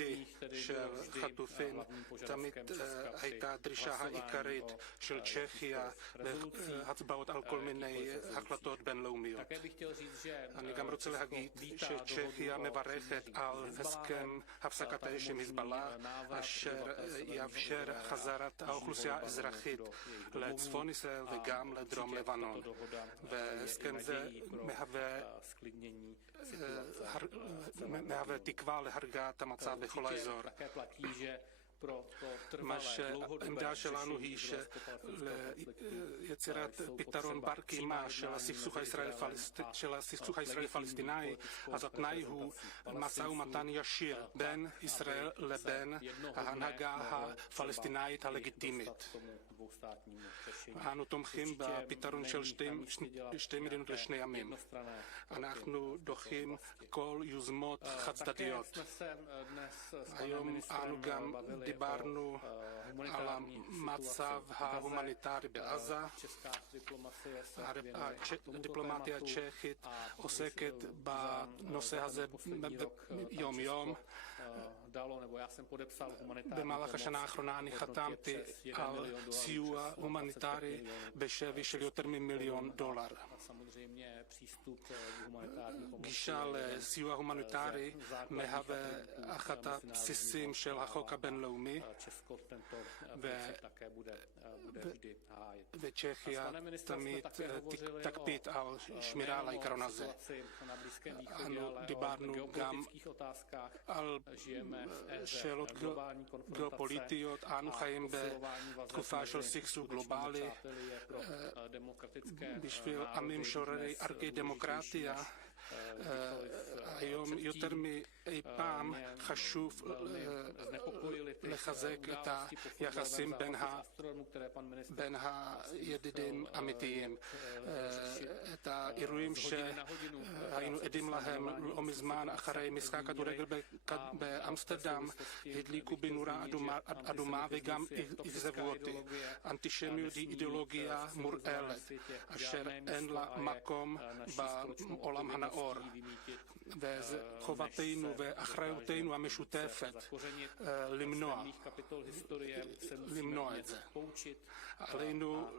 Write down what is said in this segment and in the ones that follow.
vždy šel Chatufin, tamit hejta Drishaha Ikarit, šel Čechia, Hacbaot Alkolminej, Haklatot Ben Loumio. A někam roce lehagít, že Čechia mevarechet al hezkem Hafsakatešim Hizbala, Asher Javšer Chazarat a Ochlusia Ezrachit, le Cfon Israel vegam le Drom Levanon. Ve skenze mehave tikva le harga tamaca becholajzor. Maše emdá šelánu hýše, jecirat pitaron barky máš, lasich sucha Israel Falestinai, a zatnajhu masau matan yashir, ben Israel leben, a hanhagáha Falestinai ta legitimit. Hánu tom chimba pitaron šel štem jedinu tlešne jamim. A náchnu dochim kol juzmot chazdadiot. A jom ánugam דיברנו על המצב ההומניטרי בעזה. הדיפלומטיה הצ'כית עוסקת בנושא הזה יום-יום. במהלך השנה האחרונה אני חתמתי על סיוע הומניטרי בשווי של יותר $1,000,000. גישה לסיוע הומניטרי מהווה אחת הבסיסים של החוק הבינלאומי, וצ'כיה תמיד תקפיד על שמירה על העיקרון הזה. אנו דיברנו גם על שאלות גיאופוליטיות, אנו חיים בתקופה של סכסוך גלובלי, בשביל עמים שוררי ערכי דמוקרטיה. היום יותר מאי פעם חשוב לחזק את היחסים בין הידידים האמיתיים. את האירועים שהיינו עדים להם לא מזמן אחרי משחק כדורגל באמסטרדם הדליקו בי נורה אדומה וגם אכזבו אותי. אנטישמיות היא אידיאולוגיה מורעלת אשר אין לה מקום בעולם הנאור. וחובתנו ואחריותנו המשותפת למנוע את זה. עלינו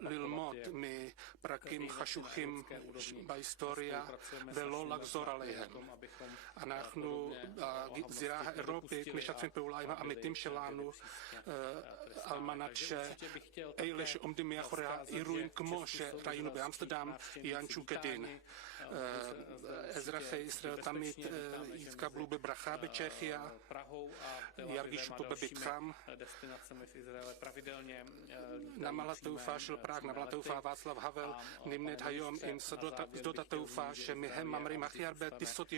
ללמוד מפרקים חשוכים בהיסטוריה ולא לחזור עליהם. אנחנו בזירה האירופית משתפים פעולה עם העמיתים שלנו על מנת שאלה שעומדים מאחורי האירועים כמו שראינו באמסטרדם ינשו כדין. אזרחי ישראל תמיד יתקבלו בברכה בצ'כיה, ירגישו פה בביטחם. נמל התעופה של פראג, נמל התעופה ואצלב האוול, נמנית היום עם שדות התעופה שמהם ממריאים הכי הרבה טיסות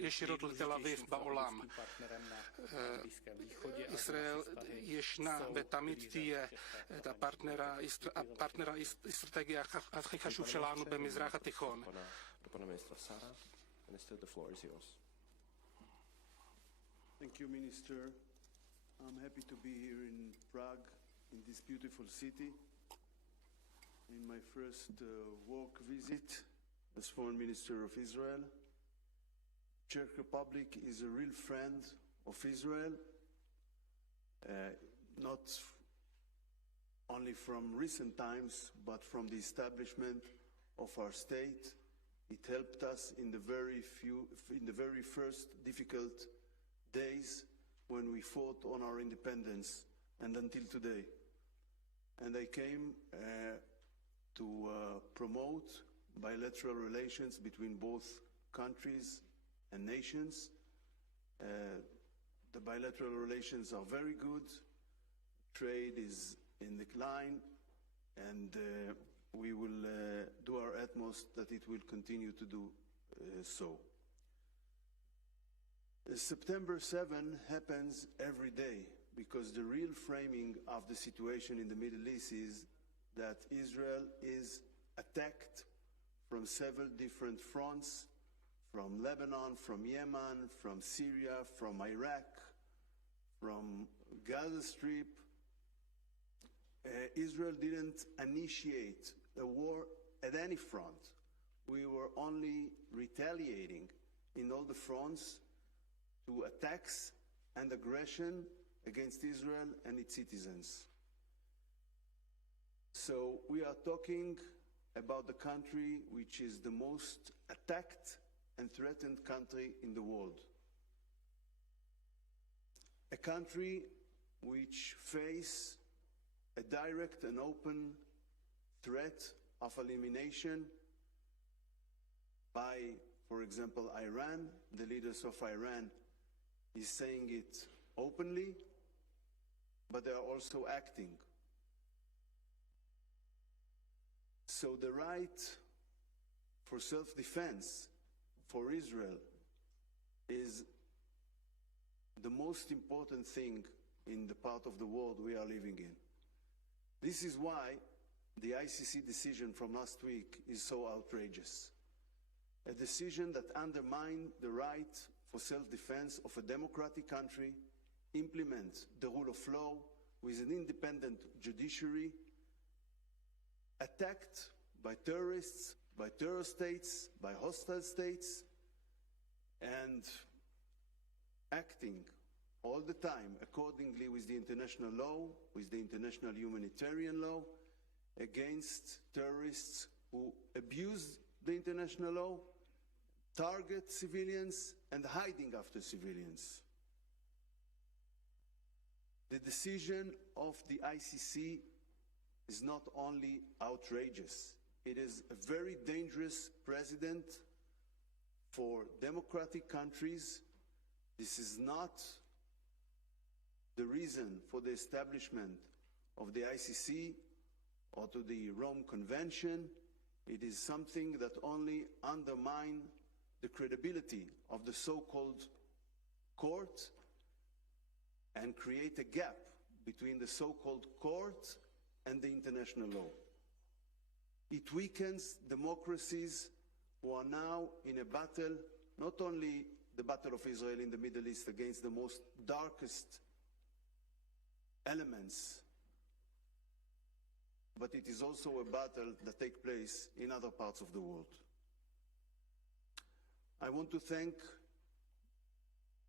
ישירות לתל אביב בעולם. ישראל ישנה ותמיד תהיה את הפרטנר האסטרטגי הכי חשוב שלנו במזרח התיכון. Pana ministra Saara. Minister, the floor is yours. Thank you, Minister. I'm happy to be here in Prague, in this beautiful city, in my first work visit as Foreign Minister of Israel. Czech Republic is a real friend of Israel, not only from recent times, but from the establishment of our state. It helped us in the very first difficult days when we fought on our independence and until today. And I came to promote bilateral relations between both countries and nations. The bilateral relations are very good. Trade is in decline, and we will do our utmost that it will continue to do so. September 7 happens every day because the real framing of the situation in the Middle East is that Israel is attacked from several different fronts, from Lebanon, from Yemen, from Syria, from Iraq, from Gaza Strip. Israel didn't initiate a war at any front. We were only retaliating in all the fronts to attacks and aggression against Israel and its citizens. So we are talking about the country which is the most attacked and threatened country in the world. A country which faces a direct and open threat of elimination by, for example, Iran. The leaders of Iran is saying it openly, but they are also acting. So the right for self-defense for Israel is the most important thing in the part of the world we are living in. This is why the ICC decision from last week is so outrageous. A decision that undermines the right for self-defense of a democratic country, implements the rule of law with an independent judiciary, attacked by terrorists, by terror states, by hostile states, and acting all the time accordingly with the international law, with the international humanitarian law, against terrorists who abuse the international law, target civilians, and hiding after civilians. The decision of the ICC is not only outrageous, it is a very dangerous precedent for democratic countries. This is not the reason for the establishment of the ICC or to the Rome Convention. It is something that only undermines the credibility of the so-called court and create a gap between the so-called court and the international law. It weakens democracies who are now in a battle, not only the battle of Israel in the Middle East against the most darkest elements, but it is also a battle that takes place in other parts of the world. I want to thank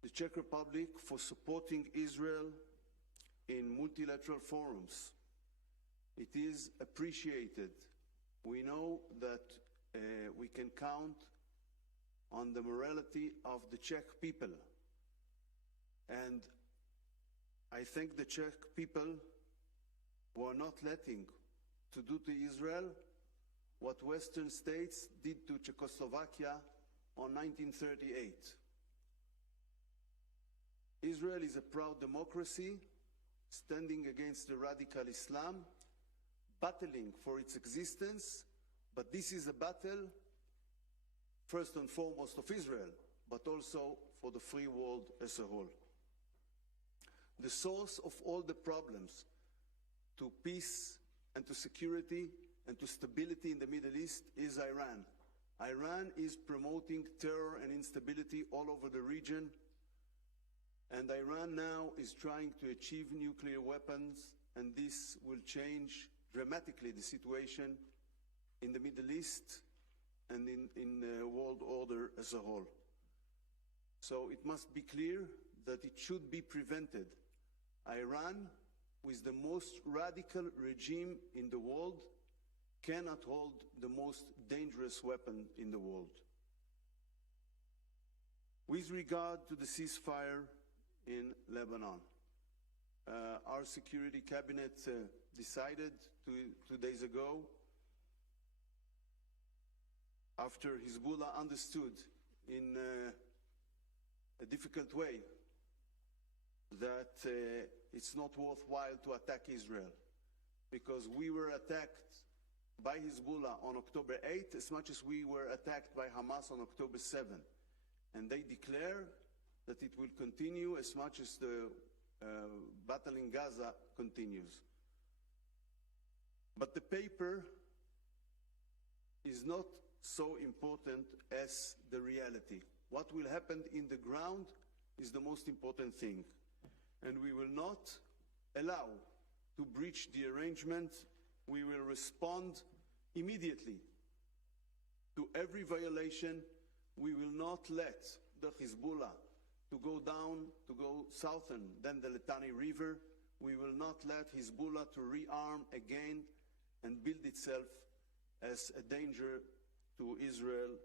the Czech Republic for supporting Israel in multilateral forums. It is appreciated. We know that we can count on the morality of the Czech people. And I thank the Czech people who are not letting to do to Israel what Western states did to Czechoslovakia on 1938. Israel is a proud democracy standing against the radical Islam, battling for its existence, but this is a battle first and foremost of Israel, but also for the free world as a whole. The source of all the problems to peace and to security and to stability in the Middle East is Iran. Iran is promoting terror and instability all over the region, and Iran now is trying to achieve nuclear weapons, and this will change dramatically the situation in the Middle East and in the world order as a whole. So it must be clear that it should be prevented. Iran, with the most radical regime in the world, cannot hold the most dangerous weapon in the world. With regard to the ceasefire in Lebanon, our security cabinet decided 2 days ago, after Hezbollah understood in a difficult way that it's not worthwhile to attack Israel, because we were attacked by Hezbollah on October 8th as much as we were attacked by Hamas on October 7th. And they declare that it will continue as much as the battle in Gaza continues. But the paper is not so important as the reality. What will happen in the ground is the most important thing. And we will not allow to breach the arrangement. We will respond immediately to every violation. We will not let the Hezbollah to go southern than the Litani River. We will not let Hezbollah to rearm again and build itself as a danger to Israel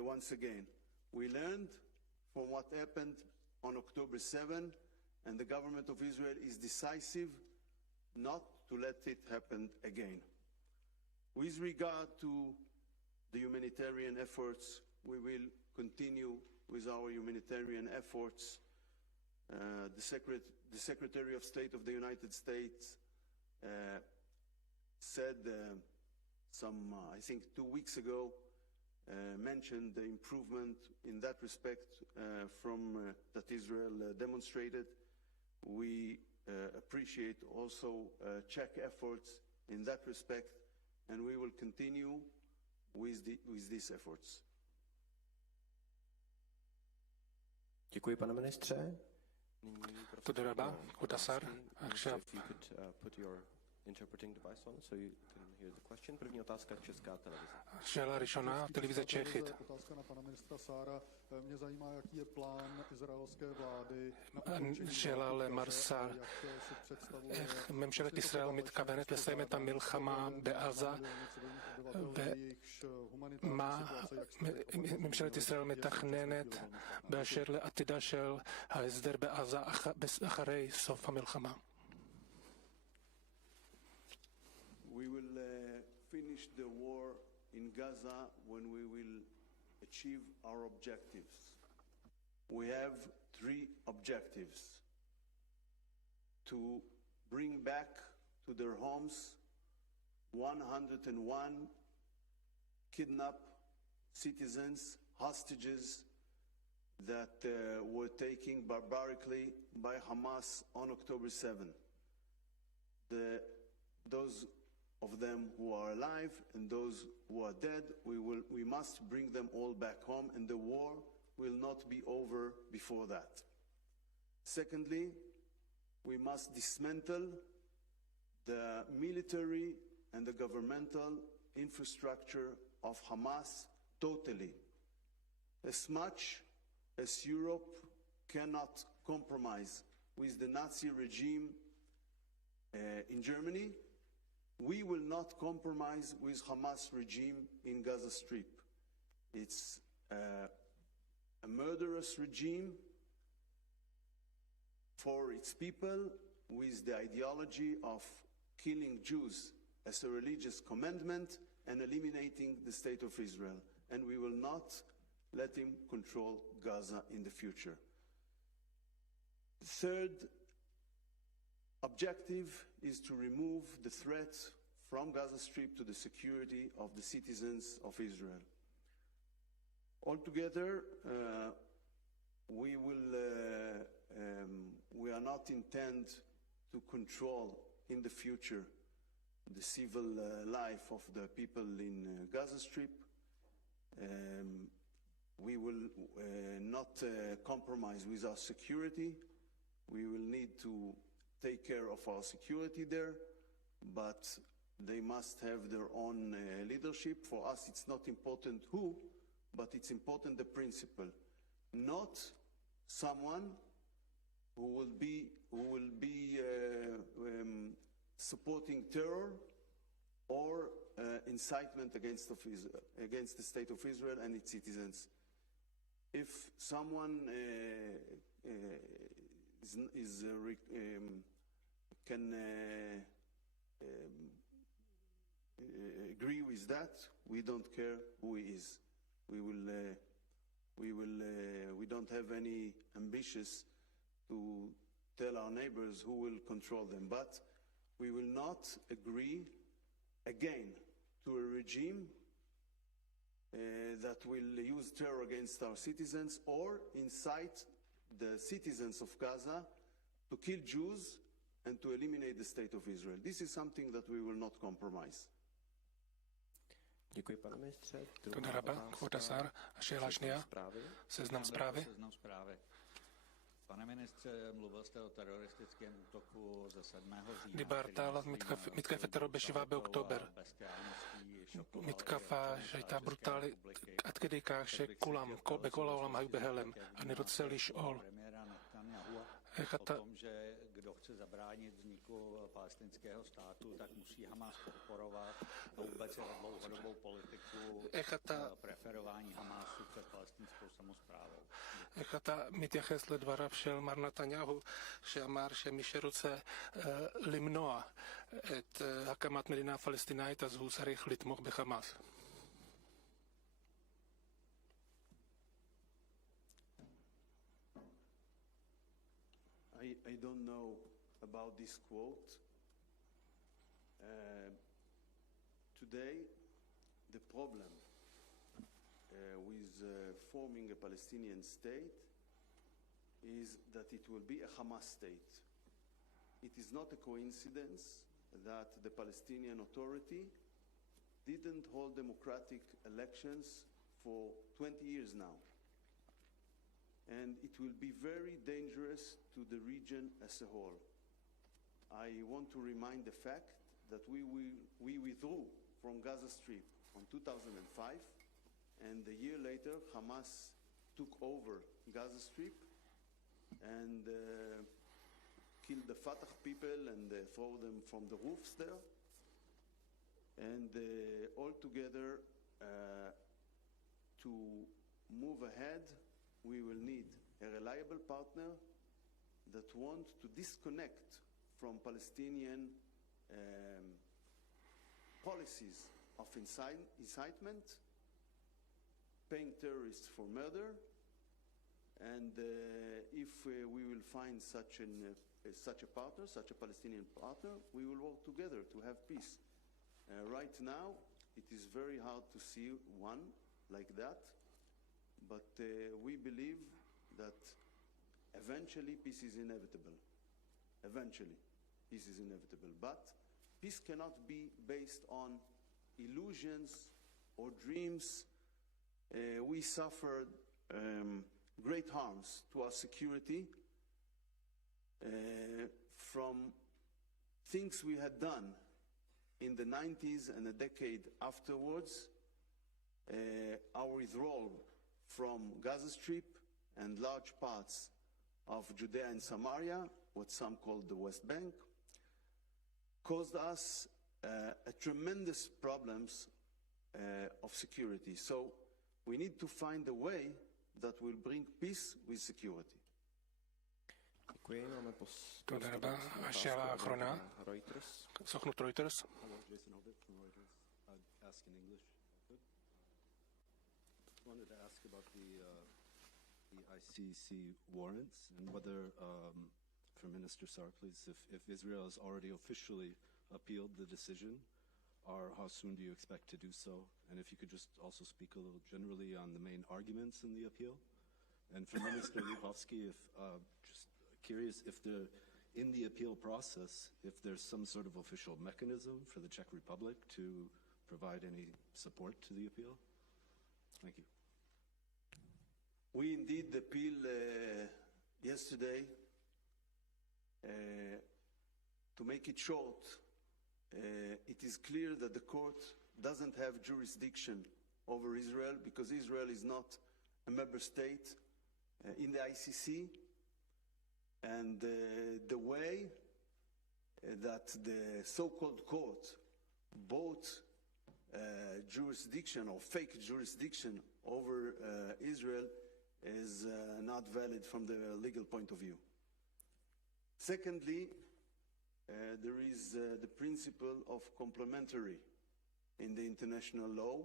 once again. We learned from what happened on October 7, and the government of Israel is decisive not to let it happen again. With regard to the humanitarian efforts, we will continue with our humanitarian efforts. The Secretary of State of the United States said I think 2 weeks ago, mentioned the improvement in that respect that Israel demonstrated. We appreciate also Czech efforts in that respect, and we will continue with these efforts. Děkuji, pane ministře. תודה רבה, כבוד השר. עכשיו, interpreting device on, so you can hear the question. První otázka, Česká televize. שאלה ראשונה, טלוויזיה צ'כית. Otázka na pana ministra Sára. Mě zajímá, jaký je plán izraelské vlády. שאלה למר סער. ממשלת ישראל מתכוונת לסיים את המלחמה בעזה, ומה ממשלת ישראל מתכננת באשר לעתידה של ההסדר בעזה אחרי סוף המלחמה. We will finish the war in Gaza when we will achieve our objectives. We have 3 objectives: to bring back to their homes 101 kidnapped citizens, hostages that were taken barbarically by Hamas on October 7. Those of them who are alive and those who are dead, we must bring them all back home, and the war will not be over before that. Secondly, we must dismantle the military and the governmental infrastructure of Hamas totally. As much as Europe cannot compromise with the Nazi regime in Germany, we will not compromise with Hamas regime in Gaza Strip. It's a murderous regime for its people, with the ideology of killing Jews as a religious commandment and eliminating the state of Israel. And we will not let him control Gaza in the future. The third objective is to remove the threat from Gaza Strip to the security of the citizens of Israel. Altogether, we are not intend to control in the future the civil life of the people in Gaza Strip. We will not compromise with our security. We will need to take care of our security there, but they must have their own leadership. For us, it's not important who, but it's important the principle. Not someone who will be supporting terror or incitement against the state of Israel and its citizens. If someone can agree with that, we don't care who he is. We don't have any ambitions to tell our neighbors who will control them, but we will not agree again to a regime that will use terror against our citizens or incite the citizens of Gaza to kill Jews and to eliminate the state of Israel. This is something that we will not compromise. Děkuji, pane ministře. תודה רבה, כבוד השר. השאלה השנייה, סזנם ספראבי. Pane דיברת על מתקפת טרור ב-7 באוקטובר. מתקפה שהייתה ברוטלית עד כדי כך שכולם, בכל העולם היו בהלם. אני רוצה לשאול, איך אתה... kdo chce zabránit vzniku palestinského státu, tak musí Hamas podporovat a vůbec dlouhodobou politiku preferování Hamasu před palestinskou samosprávou. איך אתה מתייחס לדבריו של מר נתניהו, שאמר שמי שרוצה למנוע את הקמת מדינה פלסטינאית, אז הוא צריך לתמוך בחמאס? I don't know about this quote. Today, the problem with forming a Palestinian state is that it will be a Hamas state. It is not a coincidence that the Palestinian Authority didn't hold democratic elections for 20 years now. And it will be very dangerous to the region as a whole. I want to remind the fact that we withdrew from Gaza Strip in 2005, and a year later Hamas took over Gaza Strip and killed the Fatah people and throw them from the roofs there. And altogether, to move ahead, we will need a reliable partner that wants to disconnect from Palestinian policies of incitement, paying terrorists for murder, and if we will find such a partner, such a Palestinian partner, we will work together to have peace. Right now, it is very hard to see one like that. But we believe that eventually peace is inevitable. Eventually, peace is inevitable. But peace cannot be based on illusions or dreams. We suffered great harms to our security from things we had done in the 90s and a decade afterwards. Our withdrawal from Gaza Strip and large parts of Judea and Samaria, what some call the West Bank, caused us tremendous problems of security. So we need to find a way that will bring peace with security. תודה רבה. השאלה האחרונה, סוכנות רויטרס. Wanted to ask about the ICC warrants and whether, Foreign Minister Saar, please, if Israel has already officially appealed the decision, or how soon do you expect to do so? And if you could just also speak a little generally on the main arguments in the appeal. And for Minister Lipavsky, if just curious if in the appeal process, if there's some sort of official mechanism for the Czech Republic to provide any support to the appeal. Thank you. We indeed appealed yesterday. To make it short, it is clear that the court doesn't have jurisdiction over Israel because Israel is not a member state in the ICC, and the way that the so-called court bought jurisdiction or fake jurisdiction over Israel is not valid from the legal point of view. Secondly, there is the principle of complementary in the international law.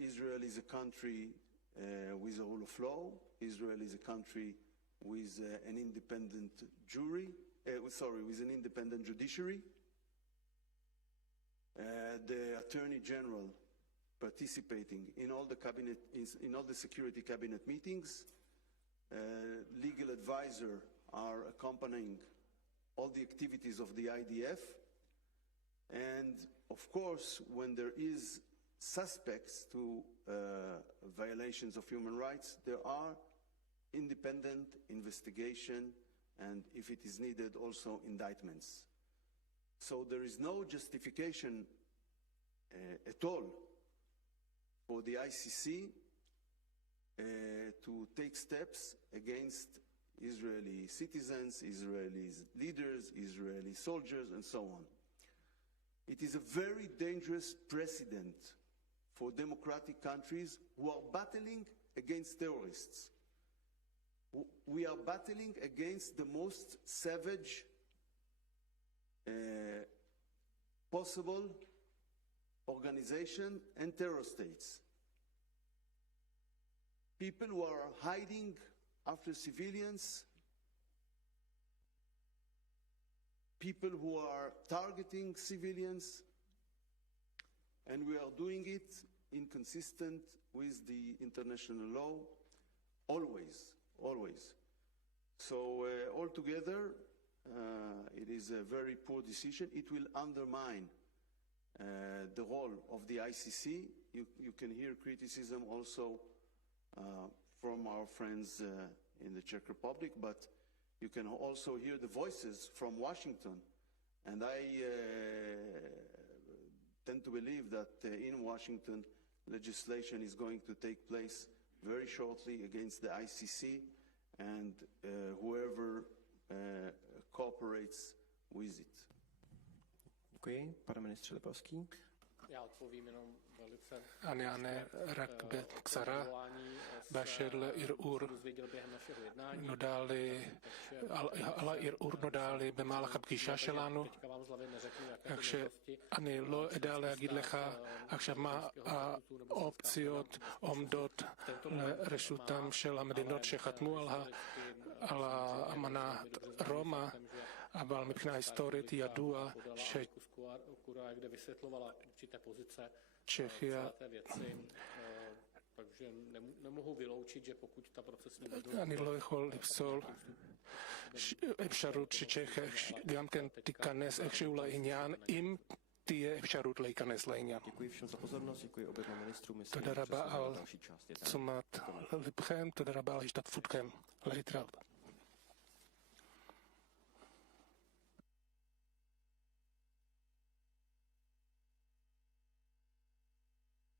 Israel is a country with a rule of law. Israel is a country with an independent with an independent judiciary. The Attorney General participating in all the security cabinet meetings. Legal advisor are accompanying all the activities of the IDF. And of course, when there is suspects to violations of human rights, there are independent investigation and, if it is needed, also indictments. So there is no justification at all for the ICC to take steps against Israeli citizens, Israeli leaders, Israeli soldiers, and so on. It is a very dangerous precedent for democratic countries who are battling against terrorists. We are battling against the most savage possible organization and terror states. People who are hiding after civilians, people who are targeting civilians, and we are doing it inconsistent with the international law, always, always. So altogether, it is a very poor decision. It will undermine the role of the ICC. You can hear criticism also from our friends in the Czech Republic, but you can also hear the voices from Washington. And I tend to believe that in Washington, legislation is going to take place very shortly against the ICC and whoever cooperates with it. Děkuji. Pane ministře Lipavský. Já odpovím jenom velice. Ane rakbe ksara bashel ir-ur nodali ala ir-ur nodali bemala kapkisha shelanu takže ani lo edale agidlecha akshama opciot omdot reshutam shel amedinot shechatmu ala amana Roma אבל מבחינה היסטורית ידוע שצ'כיה אני לא יכול לפסול אפשרות שצ'כיה גם כן תיכנס איכשהו לעניין אם תהיה אפשרות להיכנס לעניין. תודה רבה על תשומת לבכם, תודה רבה על השתתפותכם. להתראות.